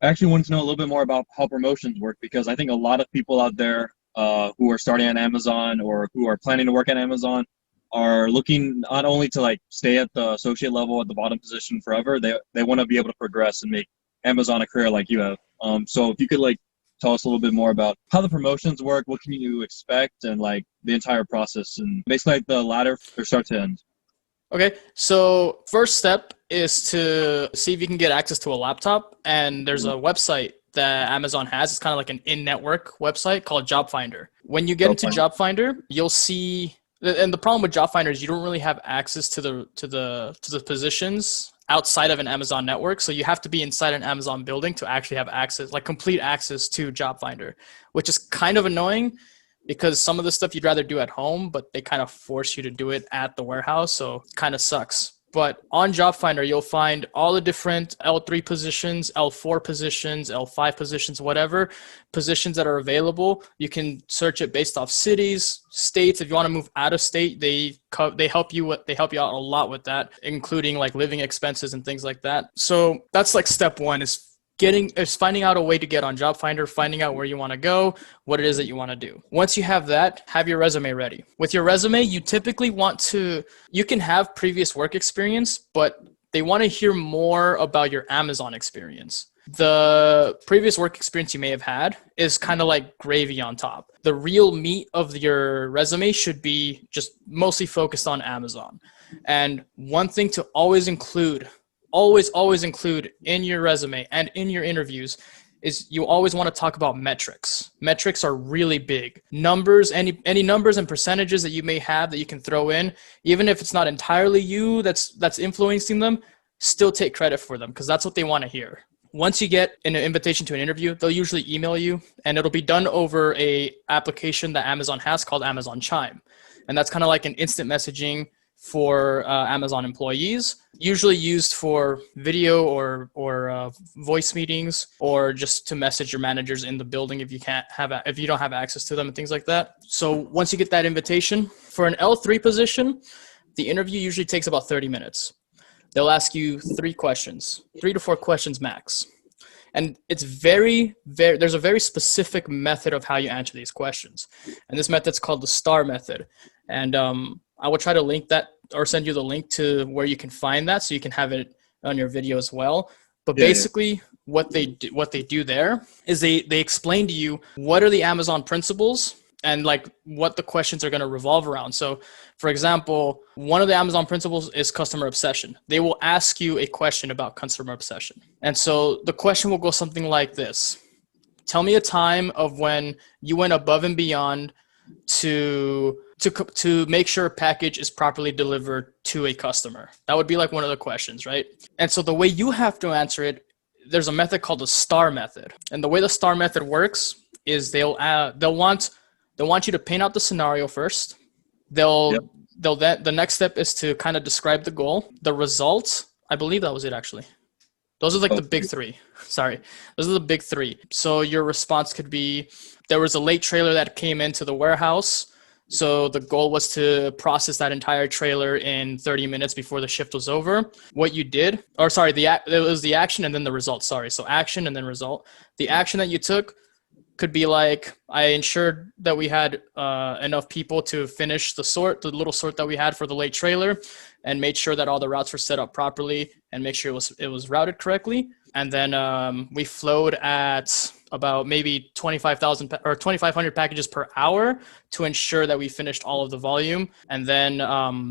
I actually wanted to know a little bit more about how promotions work because I think a lot of people out there who are starting at Amazon or who are planning to work at Amazon are looking not only to like stay at the associate level at the bottom position forever, they want to be able to progress and make Amazon a career like you have. So if you could like tell us a little bit more about how the promotions work, what can you expect, and like the entire process, and basically like the ladder from start to end. Okay, so first step is to see if you can get access to a laptop. And there's a website that Amazon has. It's kind of like an in-network website called Job Finder. When you get Go into find. Job Finder, you'll see, and the problem with Job Finder is you don't really have access to the positions outside of an Amazon network. So you have to be inside an Amazon building to actually have access, like complete access to Job Finder, which is kind of annoying because some of the stuff you'd rather do at home, but they kind of force you to do it at the warehouse. So it kind of sucks. But on Job Finder, you'll find all the different L3 positions, L4 positions, L5 positions, whatever positions that are available. You can search it based off cities, states. If you want to move out of state, they help you out a lot with that, including like living expenses and things like that. So that's like step one is finding out a way to get on Job Finder, finding out where you want to go, what it is that you want to do. Once you have that, have your resume ready. With your resume, you typically you can have previous work experience, but they want to hear more about your Amazon experience. The previous work experience you may have had is kind of like gravy on top. The real meat of your resume should be just mostly focused on Amazon. And one thing to always include in your resume and in your interviews is you always want to talk about metrics. Metrics are really big. Numbers, any numbers and percentages that you may have that you can throw in, even if it's not entirely you that's influencing them, still take credit for them because that's what they want to hear. Once you get an invitation to an interview, they'll usually email you, and it'll be done over a application that Amazon has called Amazon Chime. And that's kind of like an instant messaging for Amazon employees, usually used for video or voice meetings, or just to message your managers in the building if you don't have access to them and things like that. So once you get that invitation for an L3 position, the interview usually takes about 30 minutes. They'll ask you 3 to 4 questions max. And it's there's a very specific method of how you answer these questions. And this method's called the STAR method. And I will try to link that or send you the link to where you can find that so you can have it on your video as well. But basically what they do there is they explain to you what are the Amazon principles and like what the questions are going to revolve around. So for example, one of the Amazon principles is customer obsession. They will ask you a question about customer obsession. And so the question will go something like this. Tell me a time of when you went above and beyond to make sure a package is properly delivered to a customer. That would be like one of the questions, right? And so the way you have to answer it, there's a method called the STAR method. And the way the STAR method works is they'll want you to paint out the scenario first. The next step is to kind of describe the goal, the results. I believe that was it actually. Those are like the big 3. Sorry. Those are the big 3. So your response could be, there was a late trailer that came into the warehouse. So the goal was to process that entire trailer in 30 minutes before the shift was over. What you did, it was the action and then the result. Sorry. So action and then result. The action that you took could be like, I ensured that we had enough people to finish the little sort that we had for the late trailer, and made sure that all the routes were set up properly and make sure it was routed correctly. And then we flowed at about maybe 25,000 or 2,500 packages per hour to ensure that we finished all of the volume. And then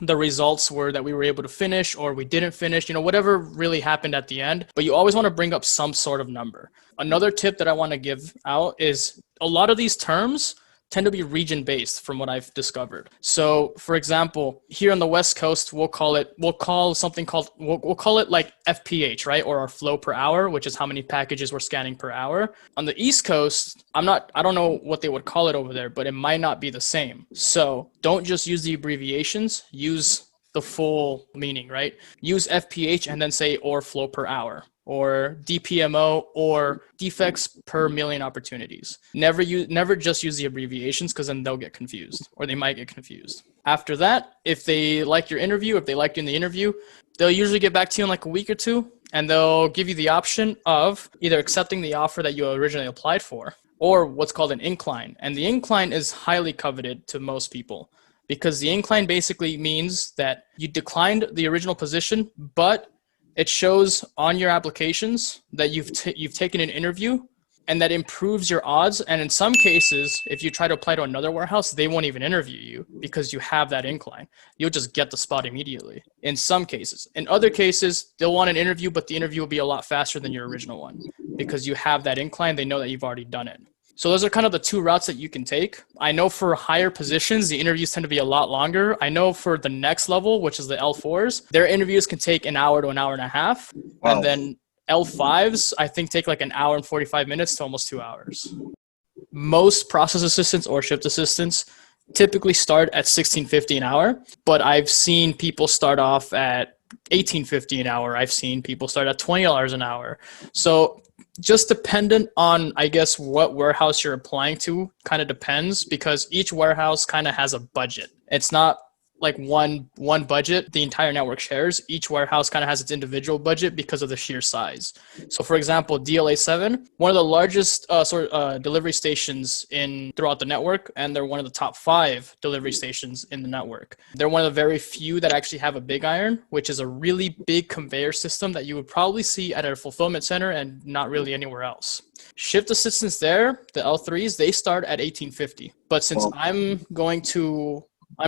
the results were that we were able to finish or we didn't finish, whatever really happened at the end. But you always want to bring up some sort of number. Another tip that I want to give out is a lot of these terms tend to be region based from what I've discovered. So for example, here on the West Coast, we'll call it like FPH, right? Or our flow per hour, which is how many packages we're scanning per hour. On the East Coast, I don't know what they would call it over there, but it might not be the same. So don't just use the abbreviations, use the full meaning, right? Use FPH and then say or flow per hour, or DPMO, or defects per million opportunities. Never just use the abbreviations, because then they'll get confused, or they might get confused. After that, if they like you in the interview, they'll usually get back to you in like a week or 2 and they'll give you the option of either accepting the offer that you originally applied for or what's called an incline. And the incline is highly coveted to most people because the incline basically means that you declined the original position, but it shows on your applications that you've taken an interview, and that improves your odds. And in some cases, if you try to apply to another warehouse, they won't even interview you because you have that incline. You'll just get the spot immediately in some cases. In other cases, they'll want an interview, but the interview will be a lot faster than your original one because you have that incline. They know that you've already done it. So those are kind of the two routes that you can take. I know for higher positions, the interviews tend to be a lot longer. I know for the next level, which is the L4s, their interviews can take an hour to an hour and a half. Wow. And then L5s, I think, take like an hour and 45 minutes to almost 2 hours. Most process assistants or shift assistants typically start at $16.50 an hour, but I've seen people start off at $18.50 an hour. I've seen people start at $20 an hour. So just dependent on, I guess, what warehouse you're applying to kind of depends, because each warehouse kind of has a budget. It's not like one budget the entire network shares. Each warehouse kind of has its individual budget because of the sheer size. So for example, DLA7, one of the largest delivery stations throughout the network, and they're one of the top 5 delivery stations in the network. They're one of the very few that actually have a big iron, which is a really big conveyor system that you would probably see at a fulfillment center and not really anywhere else. Shift assistants there, the L3s, they start at $18.50. But since I'm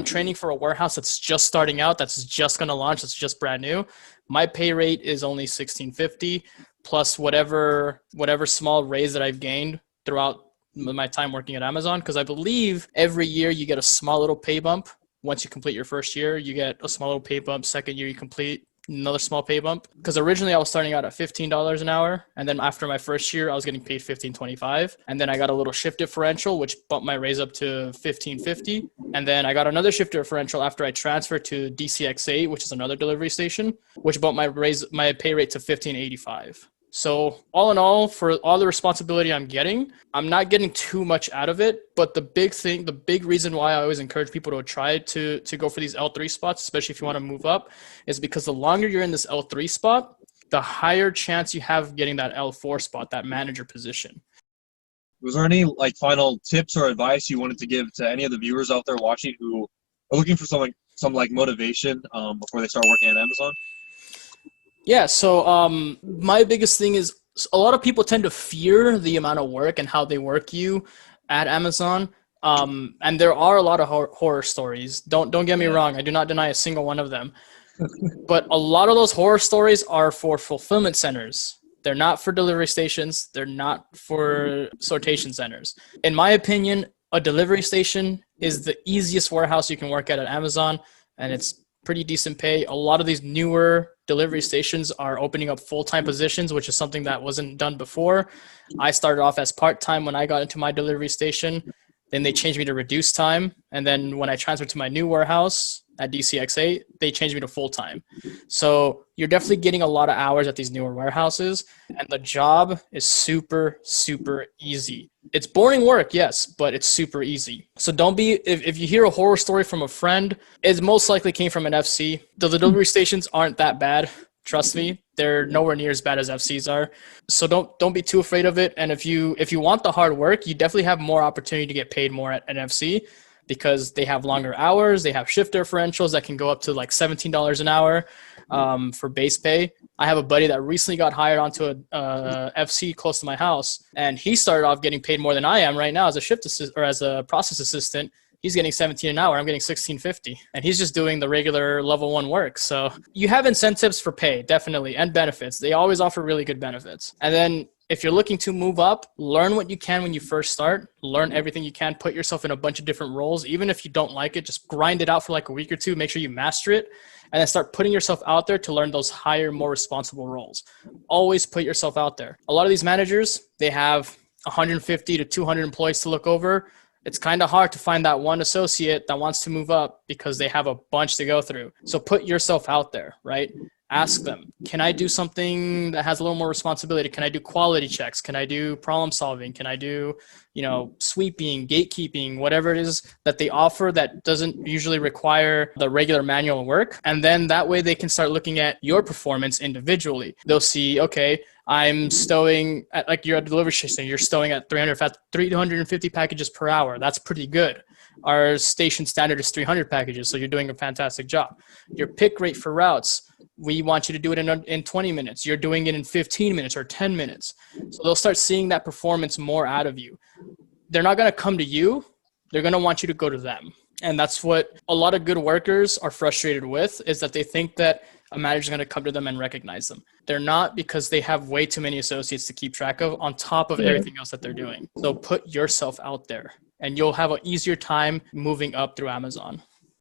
training for a warehouse that's just starting out, that's just going to launch, that's just brand new, my pay rate is only $16.50 plus whatever small raise that I've gained throughout my time working at Amazon. Because I believe every year you get a small little pay bump. Once you complete your first year, you get a small little pay bump. Second year, you complete another small pay bump. Because originally I was starting out at $15 an hour, and then after my first year I was getting paid $15.25, and then I got a little shift differential which bumped my raise up to $15.50, and then I got another shift differential after I transferred to DCX8, which is another delivery station, which bumped my pay rate to $15.85. So all in all, for all the responsibility I'm getting, I'm not getting too much out of it. But the big reason why I always encourage people to try to go for these L3 spots, especially if you want to move up, is because the longer you're in this L3 spot, the higher chance you have getting that L4 spot, that manager position. Was there any final tips or advice you wanted to give to any of the viewers out there watching who are looking for some motivation before they start working at Amazon? Yeah, so my biggest thing is a lot of people tend to fear the amount of work and how they work you at Amazon. And there are a lot of horror stories. Don't get me wrong. I do not deny a single one of them. But a lot of those horror stories are for fulfillment centers. They're not for delivery stations. They're not for sortation centers. In my opinion, a delivery station is the easiest warehouse you can work at Amazon, and it's pretty decent pay. A lot of these newer delivery stations are opening up full-time positions, which is something that wasn't done before. I started off as part-time when I got into my delivery station. Then they changed me to reduced time. And then when I transferred to my new warehouse at DCX8, they changed me to full-time. So you're definitely getting a lot of hours at these newer warehouses, and the job is super, super easy. It's boring work, yes, but it's super easy. So don't be, if you hear a horror story from a friend, it most likely came from an FC. The delivery stations aren't that bad. Trust me, they're nowhere near as bad as FCs are. So don't be too afraid of it. And if you want the hard work, you definitely have more opportunity to get paid more at an FC, because they have longer hours. They have shift differentials that can go up to like $17 an hour for base pay. I have a buddy that recently got hired onto a FC close to my house, and he started off getting paid more than I am right now as a shift assist or as a process assistant. He's getting $17 an hour. I'm getting $16.50, and he's just doing the regular level 1 work. So you have incentives for pay, definitely, and benefits. They always offer really good benefits. And then if you're looking to move up, learn what you can when you first start. Learn everything you can. Put yourself in a bunch of different roles. Even if you don't like it, just grind it out for like a week or two. Make sure you master it, and then start putting yourself out there to learn those higher, more responsible roles. Always put yourself out there. A lot of these managers, they have 150 to 200 employees to look over. It's kind of hard to find that one associate that wants to move up because they have a bunch to go through. So put yourself out there, right? ask them, can I do something that has a little more responsibility? Can I do quality checks? Can I do problem solving? Can I do, sweeping, gatekeeping, whatever it is that they offer that doesn't usually require the regular manual work? And then that way they can start looking at your performance individually. They'll see, okay, I'm stowing at, like, you're a delivery station, you're stowing at 350 packages per hour. That's pretty good. Our station standard is 300 packages, so you're doing a fantastic job. Your pick rate for routes, we want you to do it in 20 minutes. You're doing it in 15 minutes or 10 minutes. So they'll start seeing that performance more out of you. They're not going to come to you. They're going to want you to go to them. And that's what a lot of good workers are frustrated with, is that they think that a manager is going to come to them and recognize them. They're not, because they have way too many associates to keep track of on top of everything else that they're doing. So put yourself out there and you'll have an easier time moving up through Amazon.